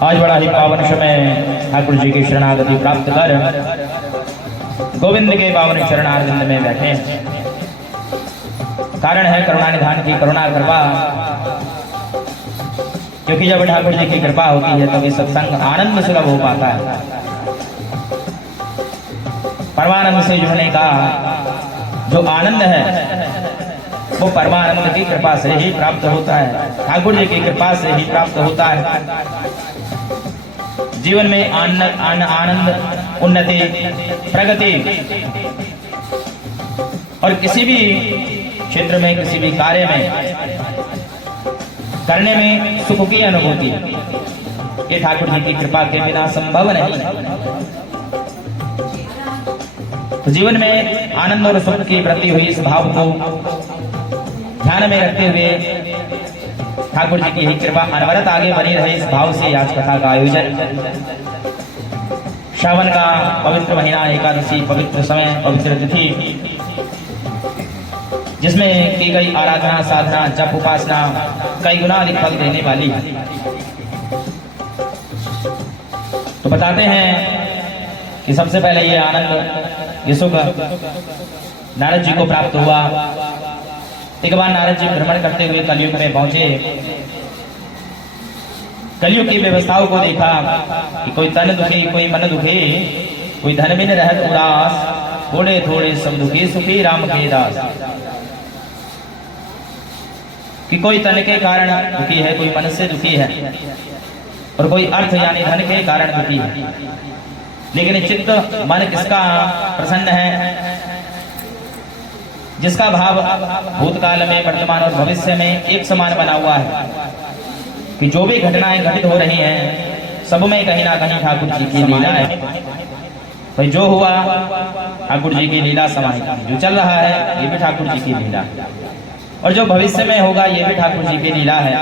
आज बड़ा ही पावन समय ठाकुर जी की शरणागति प्राप्त कर गोविंद के पावन चरणारविंद में बैठे। कारण है करुणा निधान की करुणा कृपा, क्योंकि जब ठाकुर जी की कृपा होती है तभी सत्संग आनंद सुलभ हो पाता है। परमानंद से जुड़ने का जो आनंद है वो परमानंद की कृपा से ही प्राप्त होता है, ठाकुर जी की कृपा से ही प्राप्त होता है। जीवन में आनंद, उन्नति, प्रगति और किसी भी क्षेत्र में, किसी भी कार्य में करने में सुख की अनुभूति, ये ठाकुर जी की कृपा के बिना संभव नहीं। तो जीवन में आनंद और सुख की वृद्धि हुई इस भाव को ध्यान में रखते हुए ठाकुर जी की यही कृपा अनवरत आगे बनी रहे, इस भाव से आज कथा का आयोजन। श्रावण का पवित्र महीना, एकादशी, पवित्र समय, पवित्र तिथि, जिसमें की गई आराधना, साधना, जप, उपासना कई गुना अधिक फल देने वाली। तो बताते हैं कि सबसे पहले ये आनंद, ये सुख नारद जी को प्राप्त हुआ। एक बार नारद जी भ्रमण करते हुए कलयुग में पहुंचे। कलयुग की व्यवस्थाओं को देखा कि कोई तन दुखी, कोई मन दुखी, कोई धन बिन रहत उदास, थोड़े थोड़े सब दुखी, सुखी राम के दास। कि कोई तन के कारण दुखी है, कोई मन से दुखी है, और कोई अर्थ यानी धन के कारण दुखी है। लेकिन चित्त, मन किसका प्रसन्न है? जिसका भाव भूतकाल में, वर्तमान और भविष्य में एक समान बना हुआ है, कि जो भी घटनाएं घटित हो रही हैं सब में कहीं ना कहीं ठाकुर जी की लीला है। भाई जो हुआ ठाकुर जी की लीला समाई, जो चल रहा है ये भी ठाकुर जी की लीला, और जो भविष्य में होगा ये भी ठाकुर जी की लीला है।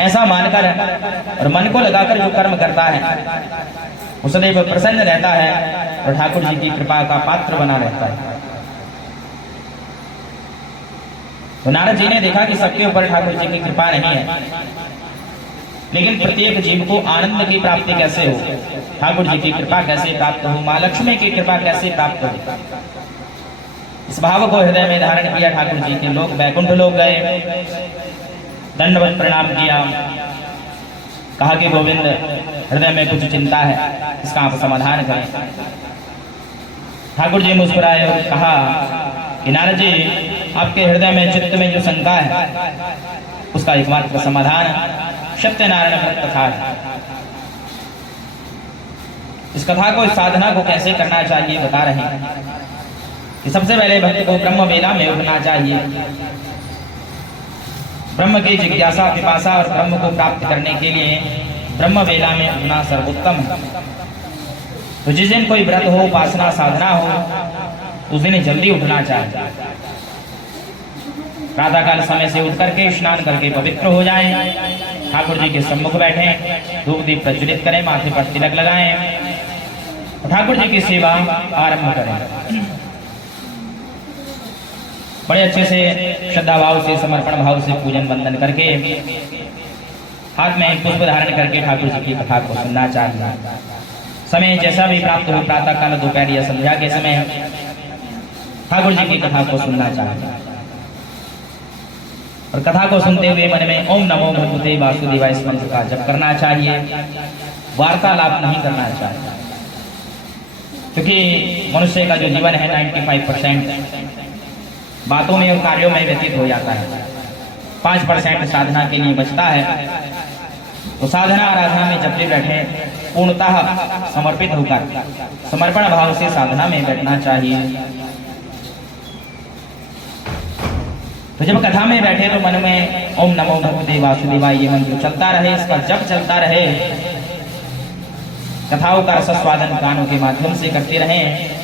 ऐसा मानकर और मन को लगाकर जो कर्म करता है वो सदैव प्रसन्न रहता है और ठाकुर जी की कृपा का पात्र बना रहता है। तो नारद जी ने देखा कि सबके ऊपर ठाकुर जी की कृपा नहीं है, लेकिन प्रत्येक जीव को आनंद की प्राप्ति कैसे हो, ठाकुर जी की कृपा कैसे प्राप्त हो, माँ लक्ष्मी की कृपा कैसे प्राप्त हो, इस भाव को हृदय में धारण किया ठाकुर जी के। लोग वैकुंठ लोग गए, दंडवत प्रणाम किया, कहा कि गोविंद हृदय में कुछ चिंता है, इसका आप समाधान करें। ठाकुर जी मुस्कुराए और कहा कि नारद जी, आपके हृदय में, चित्त में जो शंका है उसका एकमात्र समाधान सत्यनारायण व्रत कथा है। इस कथा को, इस साधना को कैसे करना चाहिए बता रहे हैं कि सबसे पहले भक्त को ब्रह्म वेला में उठना चाहिए। ब्रह्म की जिज्ञासा, पिपासा और ब्रह्म को प्राप्त करने के लिए ब्रह्म वेला में उठना सर्वोत्तम है। तो जिस दिन कोई व्रत हो, उपासना, साधना हो, उस दिन जल्दी उठना चाहिए। प्रातः काल समय से उठ करके स्नान करके पवित्र हो जाएं, ठाकुर जी के सम्मुख बैठें, धूप दीप प्रज्वलित करें, माथे पर तिलक लगाएं और ठाकुर जी की सेवा आरंभ करें। बड़े अच्छे से श्रद्धा भाव से, समर्पण भाव से पूजन वंदन करके हाथ में पुष्प धारण करके ठाकुर जी की कथा को सुनना चाहिए। समय जैसा भी प्राप्त हो, प्रातः काल, दोपहर या संध्या के समय ठाकुर जी की कथा को सुनना चाहिए। और कथा को सुनते हुए मन में ओम नमो भगवते वासुदेवाय इस मंत्र का जप करना चाहिए। वार्तालाप नहीं करना चाहिए, क्योंकि मनुष्य का जो जीवन है 95% बातों में और कार्यों में व्यतीत हो जाता है। 5% साधना के लिए बचता है। तो साधना आराधना में जब भी बैठे पूर्णतः समर्पित होकर समर्पण भाव से साधना में बैठना चाहिए। तो जब कथा में बैठे तो मन में ओम नमो भगवते वासुदेवाय ये मंत्र चलता रहे, इसका जप चलता रहे, कथाओं का रसस्वादन कानों के माध्यम से करते रहें।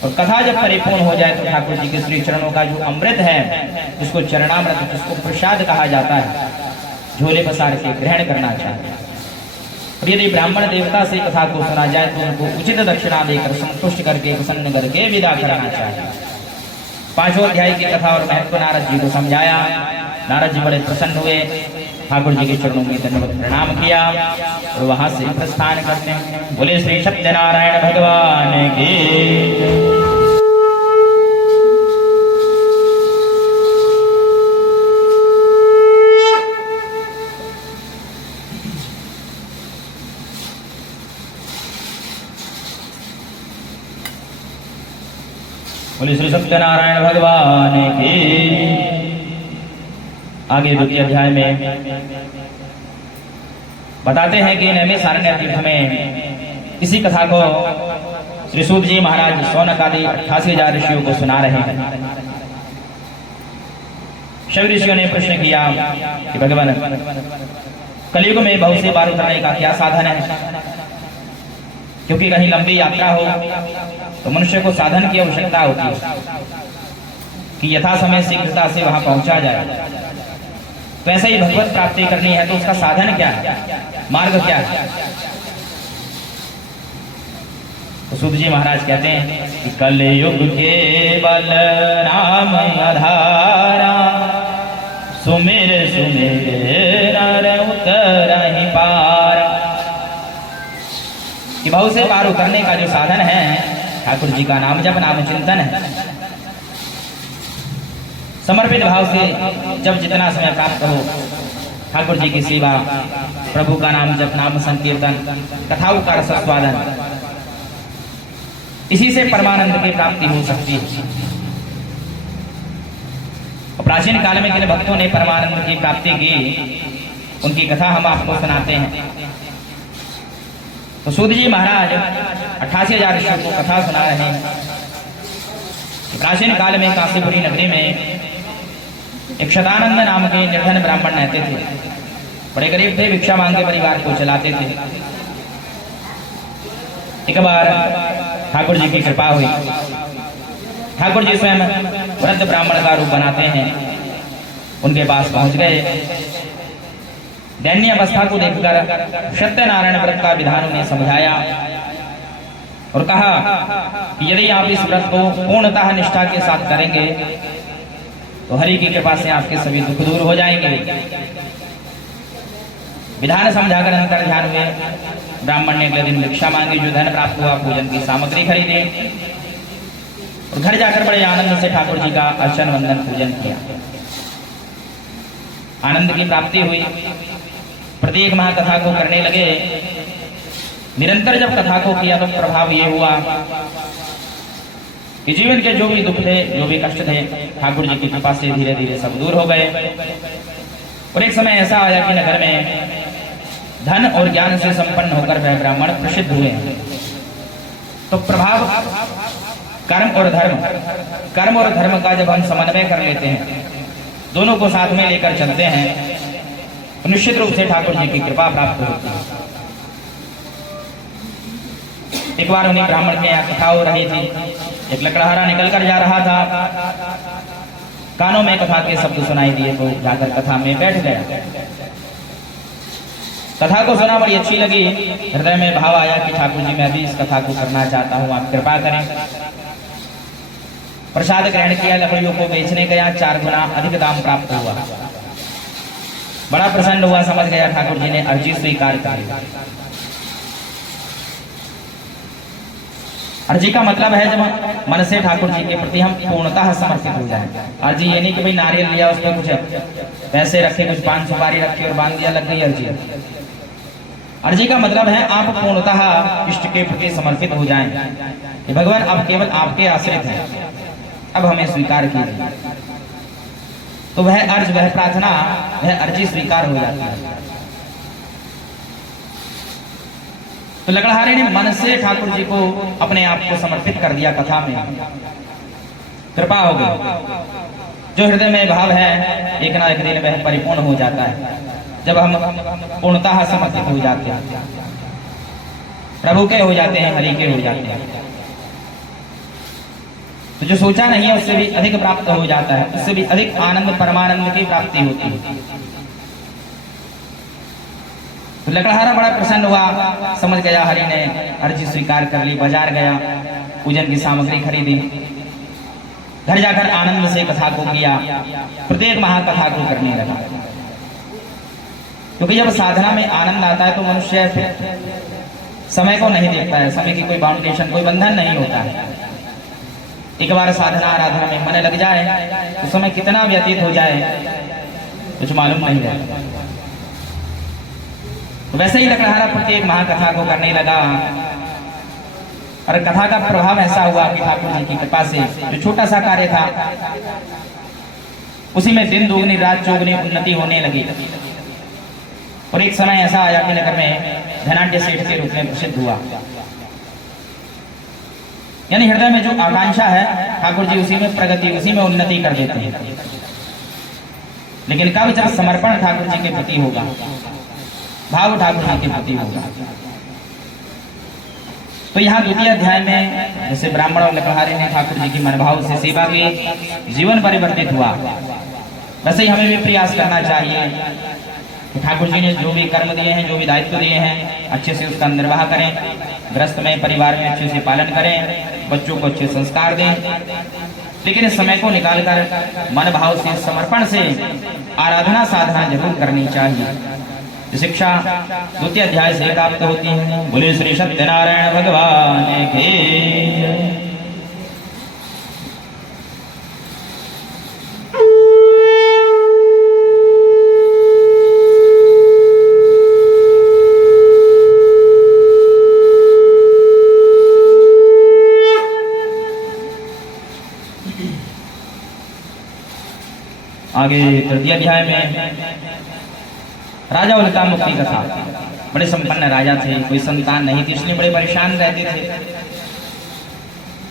और कथा जब परिपूर्ण हो जाए तो ठाकुर जी के श्री चरणों का जो अमृत है, उसको चरणामृत, जिसको प्रसाद कहा जाता है, झोले पसार के ग्रहण करना चाहिए। और यदि ब्राह्मण देवता से कथा को सुना जाए तो उनको उचित दक्षिणा देकर संतुष्ट करके, प्रसन्न करके विदा करना चाहिए। 5वें अध्याय की कथा और महत्व नारद जी को समझाया। नारद जी बड़े प्रसन्न हुए ठाकुर जी के चरणों में दंडवत प्रणाम किया और वहां से प्रस्थान करते हैं। बोले श्री सत्यनारायण भगवान की। बोले श्री सत्यनारायण भगवान की। आगे द्वितीय अध्याय में बताते हैं कि नैमिषारण्य तीर्थ में इसी कथा को श्री सूत जी महाराज शौनक आदि 88,000 ऋषियों को सुना रहे हैं। सभी ऋषियों ने प्रश्न किया कि भगवान कलयुग में बहुत से बार उतरने का क्या साधन है, क्योंकि कहीं लंबी यात्रा हो तो मनुष्य को साधन की आवश्यकता होती है कि यथा समय शीघ्रता से वहां पहुंचा जाए। तो ऐसे ही भगवत प्राप्ति करनी है तो उसका साधन क्या है, मार्ग क्या है। तो सूत जी महाराज कहते हैं कि कलयुग के बल नाम आधारा, सुमिर सुमिर नर उतरहि पारा। कि बहुत से पार उतरने का जो साधन है ठाकुर जी का नाम जप, नाम चिंतन है। समर्पित भाव से जब जितना समय प्राप्त हो ठाकुर जी की सेवा, प्रभु का नाम जप, नाम संकीर्तन, कथाओं का रसास्वादन, इसी से परमानंद की प्राप्ति हो सकती है। प्राचीन काल में जिन भक्तों ने परमानंद की प्राप्ति की उनकी कथा हम आपको सुनाते हैं। तो सूत जी महाराज 88,000 ऋषियों को कथा सुना रहे हैं। प्राचीन काल में काशीपुरी नगरी में एक शतानंद नाम के निर्धन ब्राह्मण रहते थे। बड़े गरीब थे, भिक्षा मांग के परिवार को चलाते थे। एक बार ठाकुर जी की कृपा हुई। ठाकुर जी स्वयं वृद्ध ब्राह्मण का रूप बनाते हैं, उनके पास पहुंच गए। दैन्य अवस्था को देखकर सत्यनारायण व्रत का विधान उन्हें समझाया और कहा कि यदि आप इस व्रत को पूर्णतः निष्ठा के साथ करेंगे तो हरि की कृपा से आपके सभी दुख दूर हो जाएंगे। विधान समझाकर अंतर ध्यान हुए। ब्राह्मण ने अगले दिन भिक्षा मांगी, जो धन प्राप्त हुआ पूजन की सामग्री खरीदी और घर जाकर बड़े आनंद से ठाकुर जी का अर्चन वंदन पूजन किया। आनंद की प्राप्ति हुई। प्रत्येक महाकथा को करने लगे। निरंतर जब कथा को किया तो प्रभाव ये हुआ कि जीवन के जो भी दुख थे, जो भी कष्ट थे, ठाकुर जी की कृपा से धीरे धीरे सब दूर हो गए। और एक समय ऐसा आया कि नगर में धन और ज्ञान से संपन्न होकर वह ब्राह्मण प्रसिद्ध हुए। तो प्रभाव कर्म और धर्म का जब हम समन्वय कर लेते हैं, दोनों को साथ में लेकर चलते हैं, तो निश्चित रूप से ठाकुर जी की कृपा प्राप्त होती है। एक बार उन्हीं ब्राह्मण के यहाँ कथा हो रही थी। एक लकड़हारा निकल कर जा रहा था, कानों में कथा के शब्द सुनाई दिए तो जाकर कथा में बैठ गया। कथा को सुना, बड़ी अच्छी लगी। हृदय में भाव आया कि ठाकुर जी मैं भी इस कथा को करना चाहता हूँ, आप कृपा करें। प्रसाद ग्रहण किया, लकड़ियों को बेचने गया, 4 गुना अधिक दाम प्राप्त हुआ। बड़ा प्रसन्न हुआ, समझ गया ठाकुर जी ने अर्जी स्वीकार कर ली। अर्जी का मतलब है जब मन से ठाकुर जी के प्रति हम पूर्णतः समर्पित हो जाए। अर्जी ये नहीं कि भाई नारियल लिया, उसमें कुछ पैसे रखे, कुछ पान सुपारी रखी और बांध दिया, लग गई अर्जी। अर्जी का मतलब है आप पूर्णतः इष्ट के प्रति समर्पित हो जाएं कि भगवान अब केवल आपके आश्रित हैं, अब हमें स्वीकार कीजिए। तो वह अर्ज, वह प्रार्थना, वह अर्जी स्वीकार हो जाती है। तो लकड़हारे ने मन से ठाकुर जी को अपने आप को समर्पित कर दिया। कथा में कृपा हो गई। जो हृदय में भाव है एक ना एक दिन वह परिपूर्ण हो जाता है। जब हम पूर्णतः समर्पित हो जाते हैं, प्रभु के हो जाते हैं, हरि के हो जाते हैं, तो जो सोचा नहीं है उससे भी अधिक प्राप्त हो जाता है, उससे भी अधिक आनंद, परमानंद की प्राप्ति होती है। तो लकड़हारा बड़ा प्रसन्न हुआ, समझ गया हरि ने अर्जी स्वीकार कर ली। बाजार गया, पूजन की सामग्री खरीदी, घर जाकर आनंद से कथा को किया, प्रत्येक महाकथा को करने लगा। क्योंकि जब साधना में आनंद आता है तो मनुष्य समय को नहीं देखता है, समय की कोई बाउंडेशन, कोई बंधन नहीं होता है। एक बार साधना आराधना में मन लग जाए तो समय कितना व्यतीत हो जाए कुछ मालूम नहीं रहता। तो वैसे ही लकड़हारा प्रत्येक महाकथा को करने लगा और कथा का प्रभाव ऐसा हुआ कि ठाकुर जी की कृपा से जो छोटा सा कार्य था उसी में दिन दोगुनी रात चौगुनी उन्नति होने लगी। और एक समय ऐसा आया कि नगर में धनाढ्य सेठ के रूप में प्रसिद्ध हुआ। यानी हृदय में जो आकांक्षा है ठाकुर जी उसी में प्रगति, उसी में उन्नति कर देते हैं। लेकिन कब जब समर्पण ठाकुर जी के प्रति होगा, भाव ठाकुर जी के प्रति होगा। तो यहाँ द्वितीय अध्याय में जैसे ब्राह्मण और लकड़हारे ने ठाकुर जी की मनभाव से सेवा की, जीवन परिवर्तित हुआ। वैसे ही हमें भी प्रयास करना चाहिए कि ठाकुर जी ने जो भी कर्म दिए हैं, जो भी दायित्व दिए हैं, अच्छे से उसका निर्वाह करें, गृहस्थ में परिवार में अच्छे से पालन करें, बच्चों को अच्छे संस्कार दें। लेकिन इस समय को निकालकर मन भाव से, समर्पण से आराधना साधना जरूर करनी चाहिए। शिक्षा द्वितीय अध्याय से प्राप्त होती है। बोले श्री सत्यनारायण भगवान के। आगे तृतीय अध्याय में राजा उल्का मुक्ति कथा। बड़े संपन्न राजा थे, कोई संतान नहीं थी, इसलिए बड़े परेशान रहते थे।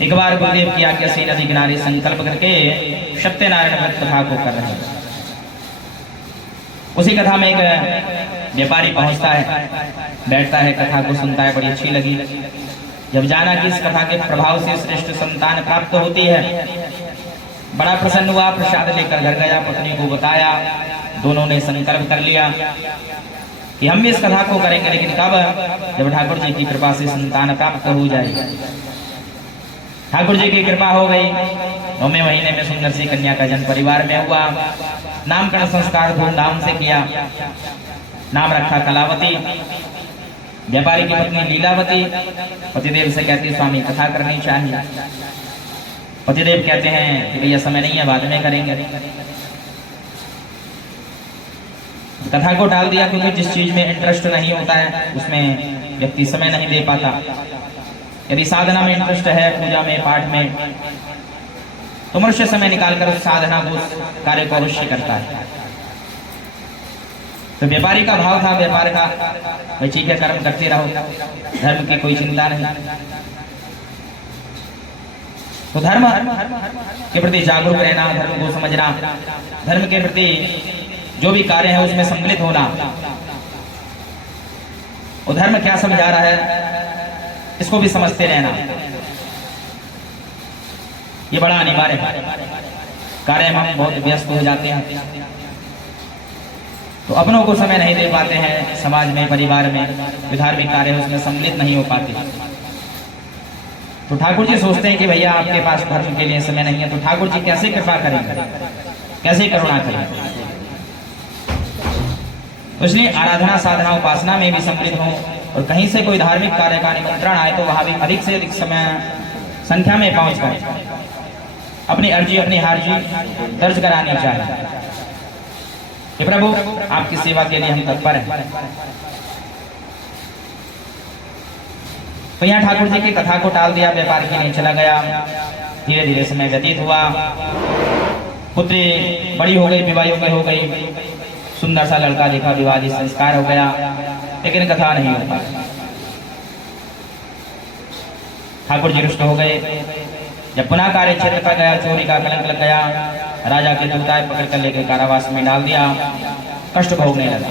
एक बार गुरुदेव की आज्ञा से नदी किनारे संकल्प करके सत्यनारायण व्रत कथा को कर रहे हैं। उसी कथा में एक व्यापारी पहुंचता है, बैठता है, कथा को सुनता है, बड़ी अच्छी लगी। जब जाना कि इस कथा के प्रभाव से श्रेष्ठ संतान प्राप्त होती है, बड़ा प्रसन्न हुआ, प्रसाद लेकर घर गया, पत्नी को बताया। दोनों ने संकल्प कर लिया कि हम भी इस कथा को करेंगे, लेकिन कब? जब ठाकुर जी की कृपा से संतान प्राप्त हो जाए। ठाकुर जी की कृपा हो गई। 9वें महीने में सुंदर सी कन्या का जन्म परिवार में हुआ। नामकरण संस्कार धूमधाम से किया। नाम रखा कलावती। व्यापारी की पत्नी लीलावती। पतिदेव से कहती स्वामी कथा करनी चाहिए। पतिदेव कहते हैं कि भैया समय नहीं है, बाद में करेंगे। कथा को डाल दिया, क्योंकि जिस चीज में इंटरेस्ट नहीं होता है उसमें व्यक्ति समय नहीं दे पाता। यदि साधना में इंटरेस्ट है, पूजा में, पाठ में, तो मनुष्य समय निकालकर उस साधना को, उस कार्य को अवश्य करता है। तो व्यापारी का भाव था, व्यापार का भाई ठीक है, कर्म करते रहो, धर्म की कोई चिंता नहीं। तो धर्म के प्रति जागरूक रहना, धर्म को समझना, धर्म के प्रति जो भी कार्य है उसमें सम्मिलित होना। वो धर्म क्या समझा रहा है इसको भी समझते रहना, ये बड़ा अनिवार्य है। कार्य में हम बहुत व्यस्त हो जाते हैं, तो अपनों को समय नहीं दे पाते हैं। समाज में, परिवार में जो धार्मिक कार्य है उसमें सम्मिलित नहीं हो पाते। तो ठाकुर जी सोचते हैं कि भैया आपके पास धर्म के लिए समय नहीं है, तो ठाकुर जी कैसे कृपा करेंगे, कैसे करुणा करेंगे। तो इसलिए आराधना साधना उपासना में भी सम्मिलित हो, और कहीं से कोई धार्मिक कार्य का निमंत्रण आए तो वहां भी अधिक से अधिक समय संख्या में पहुंच पाए। अपनी अर्जी, अपनी हार्जी दर्ज करानी चाहिए कि प्रभु आपकी सेवा के लिए हम तत्पर हैं। तो यहाँ ठाकुर जी की कथा को टाल दिया, व्यापार के लिए चला गया। धीरे धीरे समय व्यतीत हुआ, पुत्री बड़ी हो गई, विवाह योग्य हो गई, सुंदर सा लड़का देखा, विवाह संस्कार हो गया, लेकिन कथा नहीं हो पाई। ठाकुर जी रुष्ट हो गए। जब पुनः कार्य क्षेत्र पर गया, चोरी का कलंक लग गया। राजा के दूत आए, पकड़ कर लेकर कारावास में डाल दिया, कष्ट भोगने लगा।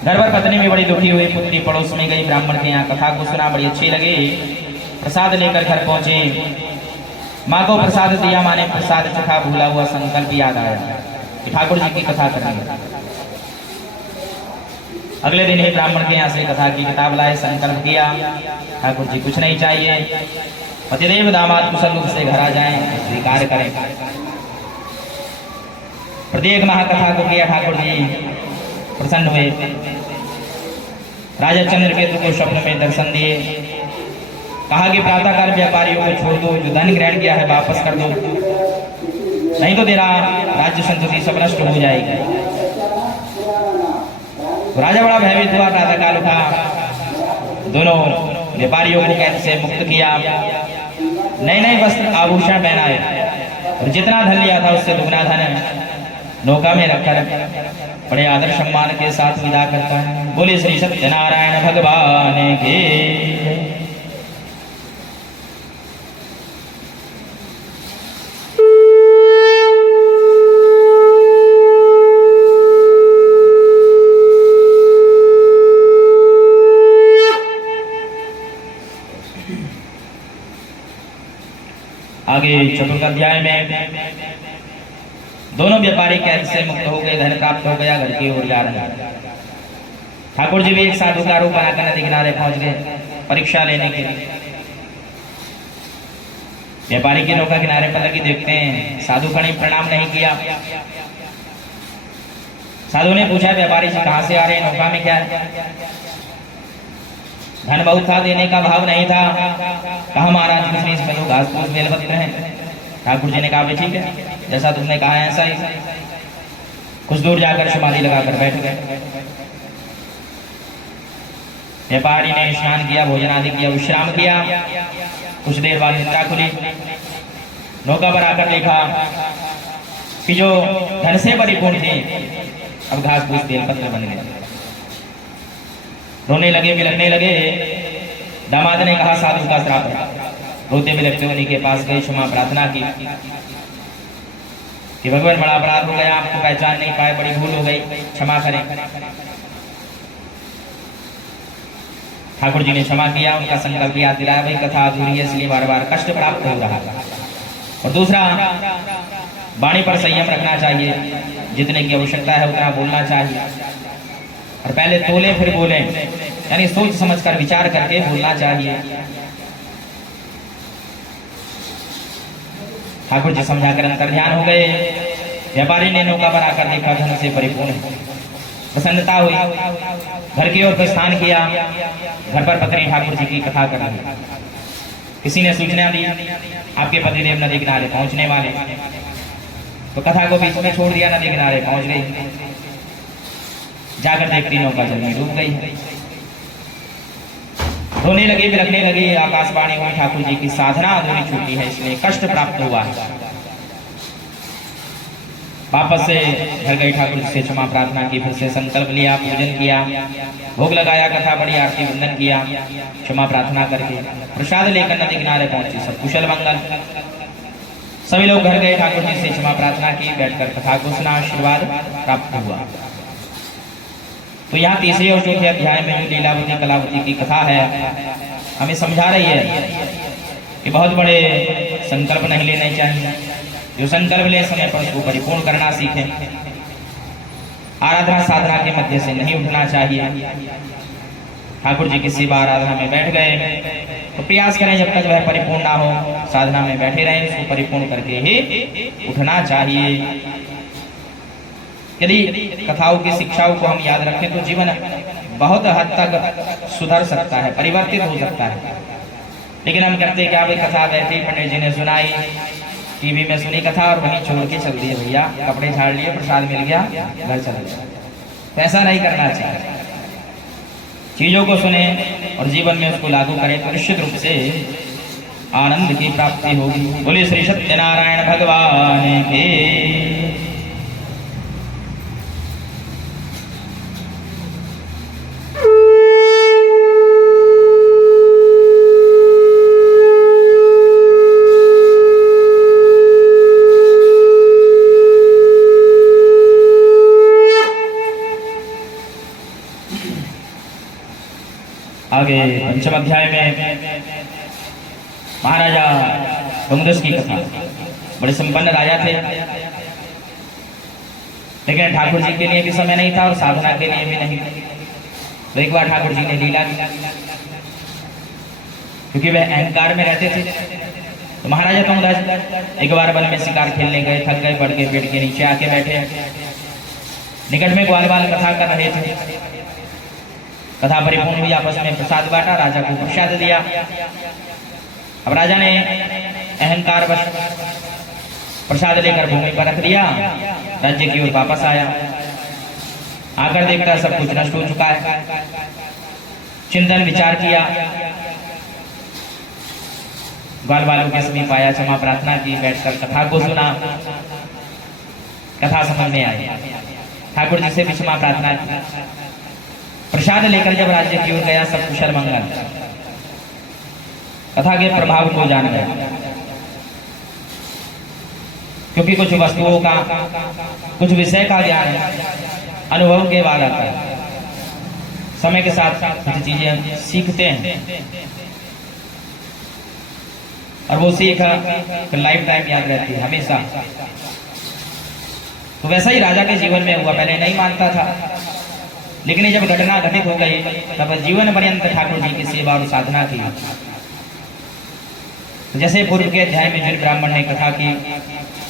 घर पर पत्नी भी बड़ी दुखी हुई। पुत्री पड़ोस में गई, ब्राह्मण के यहाँ कथा को सुना, बड़ी अच्छी लगी। प्रसाद लेकर घर पहुंचे, माँ को प्रसाद दिया। माँ ने प्रसाद चखा, भूला हुआ संकल्प याद आया कि ठाकुर जी की कथा करेंगे। अगले दिन ही ब्राह्मण के यहाँ से कथा की किताब लाए, संकल्प किया ठाकुर जी कुछ नहीं चाहिए, पतिदेव दामाद कुशल रूप से घर आ जाएं, स्वीकार करें। प्रत्येक महाकथा को किया ठाकुर जी प्रसन्न हुए। राजा चंद्रकेतु को स्वप्न में दर्शन दिए, कहा कि प्रातःकाल व्यापारियों को छोड़ दो, जो धन ग्रहण किया है वापस कर दो, नहीं तो तेरा राज्य संतति सब नष्ट हो जाएगी। तो राजा बड़ा भयभीत हुआ, प्रातःकाल उठा, दोनों व्यापारियों को कैद से मुक्त किया, नए नए वस्त्र आभूषण पहनाए और जितना धन लिया था उससे दुगना धन नौका में रखकर बड़े आदर सम्मान के साथ विदा करता है। बोले श्री सत्यनारायण भगवान के। आगे चतुर्थ अध्याय में दोनों व्यापारी कैद से मुक्त हो गए, धन प्राप्त हो गया, घर की ओर जा रहे हैं। ठाकुर जी भी एक साधु का रूप बनाकर नदी किनारे पहुंच गए परीक्षा लेने के लिए। व्यापारी की नौका किनारे पर लगी, देखते हैं साधु खड़ी, प्रणाम नहीं किया। साधु ने पूछा व्यापारी जी कहां से आ रहे हैं, नौका में क्या है? धन बहुत था, देने का भाव नहीं था। कहा महाराज कृष्ण इसमें लोग घास फूस बेलपत्र हैं। ठाकुर जी ने कहा ठीक है, जैसा तुमने कहा है ऐसा ही। कुछ दूर जाकर समाधि लगाकर बैठ गए। व्यापारी ने स्नान किया, भोजन आदि किया, विश्राम किया। कुछ देर बाद निद्रा खुली। नौका पर आकर देखा कि जो धन से परिपूर्ण थी अब घास फूस बेलपत्र बन गए। रोने लगे, बिलखने लगे। दामाद ने कहा साधु का श्राप है। रोते बिलखते उन्हीं के पास गई, क्षमा प्रार्थना की कि भगवान बड़ा अपराध हो गया, आपको पहचान नहीं पाए, बड़ी भूल हो गई, क्षमा करें। ठाकुर जी ने क्षमा किया, उनका संकल्प याद दिलाया, भाई कथा अधूरी है इसलिए बार बार कष्ट प्राप्त हो रहा है। और दूसरा, वाणी पर संयम रखना चाहिए, जितने की आवश्यकता है उतना बोलना चाहिए, और पहले तोले फिर बोले, यानी सोच समझकर विचार करके बोलना चाहिए। ठाकुर जी समझाकर अंतर ध्यान हो गए। व्यापारी ने नौका पर आकर देखा धन से परिपूर्ण है, प्रसन्नता हुई, घर की ओर प्रस्थान किया। घर पर पत्नी ठाकुर जी की कथा कर रही। किसी ने सूचना दी आपके पतिदेव नदी किनारे पहुंचने वाले, तो कथा को बीच में छोड़ दिया, नदी किनारे पहुंच गई। जाकर देखती नौका जल में डूब गई। रोने लगी, बिलखने लगी। आकाशवाणी हुई ठाकुर जी की साधना अधूरी छूटी है, इसलिए कष्ट प्राप्त हुआ है। वापस से घर गई, ठाकुर जी से क्षमा प्रार्थना की, फिर से संकल्प लिया, पूजन किया, भोग लगाया, कथा पढ़ी, आरती वंदन किया, क्षमा प्रार्थना करके प्रसाद लेकर नदी किनारे पहुंची। सब कुशल मंगल। सभी लोग घर गए, ठाकुर जी से क्षमा प्रार्थना की, बैठकर कथा को सुना, आशीर्वाद प्राप्त हुआ। तो यहाँ तीसरे और चौथे अध्याय में जो लीलावती कलावती की कथा है हमें समझा रही है कि बहुत बड़े संकल्प नहीं लेने चाहिए। जो संकल्प ले समय पर उसको परिपूर्ण करना सीखें। आराधना साधना के मध्य से नहीं उठना चाहिए। ठाकुर जी किसी बार आराधना में बैठ गए तो प्रयास करें जब तक वह परिपूर्ण ना हो, साधना में बैठे रहें, इसको परिपूर्ण करके ही उठना चाहिए। यदि कथाओं की शिक्षाओं को हम याद रखें तो जीवन बहुत हद तक सुधर सकता है, परिवर्तित हो सकता है। लेकिन हम कहते हैं कि भाई कथा बैठी, पंडित जी ने सुनाई, टीवी में सुनी कथा और वहीं छोड़ के चल दिए, भैया कपड़े झाड़ लिए, प्रसाद मिल गया, घर चले गए। तो ऐसा नहीं करना चाहिए। चीजों को सुने और जीवन में उसको लागू करें तो निश्चित रूप से आनंद की प्राप्ति होगी। बोले श्री सत्यनारायण भगवान के। आगे पंचम अध्याय में महाराजा गंगदस की कथा। बड़े संपन्न राजा थे, लेकिन ठाकुर जी के लिए भी समय नहीं था और साधना के लिए भी नहीं। तो एक बार ठाकुर जी ने लीला की, क्योंकि वह अहंकार में रहते थे, तो महाराजा तुंगराज एक बार वन में शिकार खेलने गए, थक गए, बढ़ के पेड़ के नीचे आके बैठे। निकट में ग्वाल बाल कथा कर रहे थे। कथा परिपूर्ण हुई, आपस में प्रसाद बांटा, राजा को प्रसाद दिया। अब राजा ने अहंकार वश प्रसाद लेकर भूमि पर रख दिया, राज्य की ओर वापस आया। आकर देखता सब कुछ नष्ट हो चुका है। चिंतन विचार किया, ग्वाल बालों के समीप आया, क्षमा प्रार्थना की, बैठकर कथा को सुना। कथा समझ में आई, ठाकुर जी से भी क्षमा प्रार्थना की। प्रसाद लेकर जब राज्य की ओर गया, सब कुशल मंगल। कथा के प्रभाव को जान गया, क्योंकि कुछ वस्तुओं का, कुछ विषय का ज्ञान अनुभव के बाद आता है। समय के साथ कुछ चीजें सीखते हैं और वो सीख लाइफ टाइम याद रहती है हमेशा। तो वैसा ही राजा के जीवन में हुआ। पहले नहीं मानता था, लेकिन ये जब घटना घटित हो गई तब जीवन पर्यंत ठाकुर जी की सेवा और साधना की। जैसे पूर्व के अध्याय में जिन ब्राह्मण ने कथा की,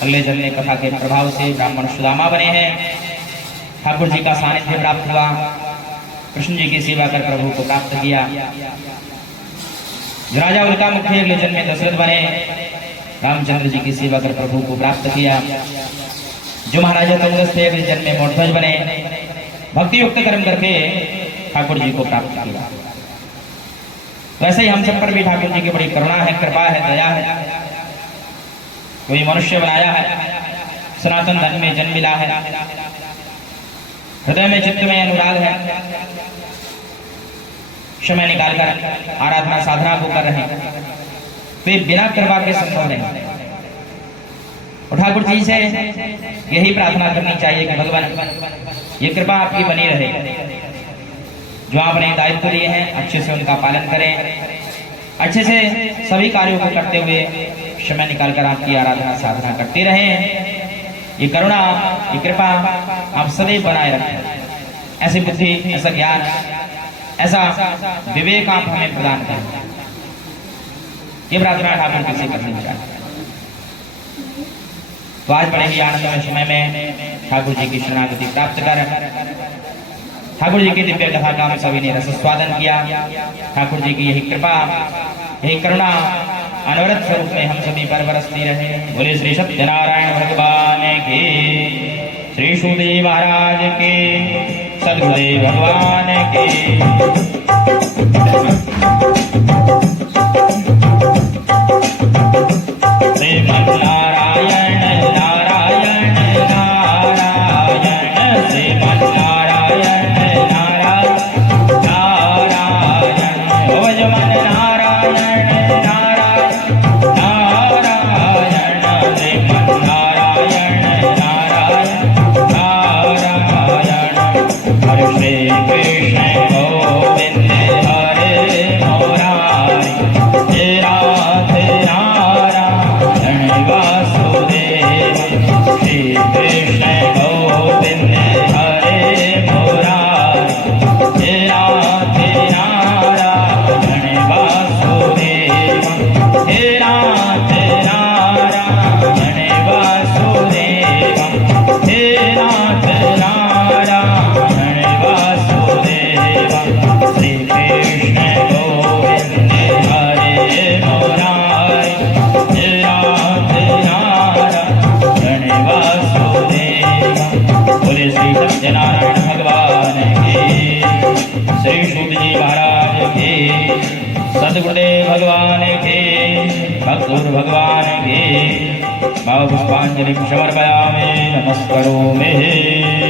अगले जन ने कथा के प्रभाव से ब्राह्मण सुदामा बने हैं। ठाकुर जी का सानिध्य प्राप्त हुआ, कृष्ण जी की सेवा कर प्रभु को प्राप्त किया। राजा उनका मुख्य अगले जन्म में दशरथ बने, रामचंद्र जी की सेवा कर प्रभु को प्राप्त किया। जो महाराजा तुंगस थे अगले जन्म में मोटध्वज बने, भक्ति युक्त कर्म करके ठाकुर जी को प्राप्त किया। वैसे ही हम सब पर भी ठाकुर जी की बड़ी करुणा है, कृपा है, दया है। कोई मनुष्य बनाया है, सनातन धर्म में जन्म मिला है, हृदय में चित्त में अनुराग है, समय निकालकर आराधना साधना को कर रहे हैं, वे बिना कृपा के संभव नहीं। और ठाकुर जी से यही प्रार्थना करनी चाहिए कि भगवान ये कृपा आपकी बनी रहे। जो आपने दायित्व दिए हैं अच्छे से उनका पालन करें, अच्छे से सभी कार्यों को करते हुए समय निकालकर आपकी आराधना साधना करते रहें। ये करुणा, ये कृपा आप सदैव बनाए रखें। ऐसी बुद्धि, ऐसा ज्ञान, ऐसा विवेक आप हमें प्रदान करें। ये प्रार्थना ठाकुर जी से करनी चाहिए। तो आज बड़े ही आनंदमय समय में ठाकुर जी की शरणागति प्राप्त कर ठाकुर जी की दिव्य कथा का हम सभी ने रस स्वादन किया। ठाकुर जी की यही कृपा, यही करुणा अनवरत स्वरूप में हम सभी पर बरसती रहे। बोले श्री सत्यनारायण भगवान की, श्री सुदेव महाराज के, सदगुरुदेव भगवान के। सदगुरुदेव भगवान के, भक्तुर भगवान के। भाव पुष्पांजलि समर्पयामि, नमस्करोमि।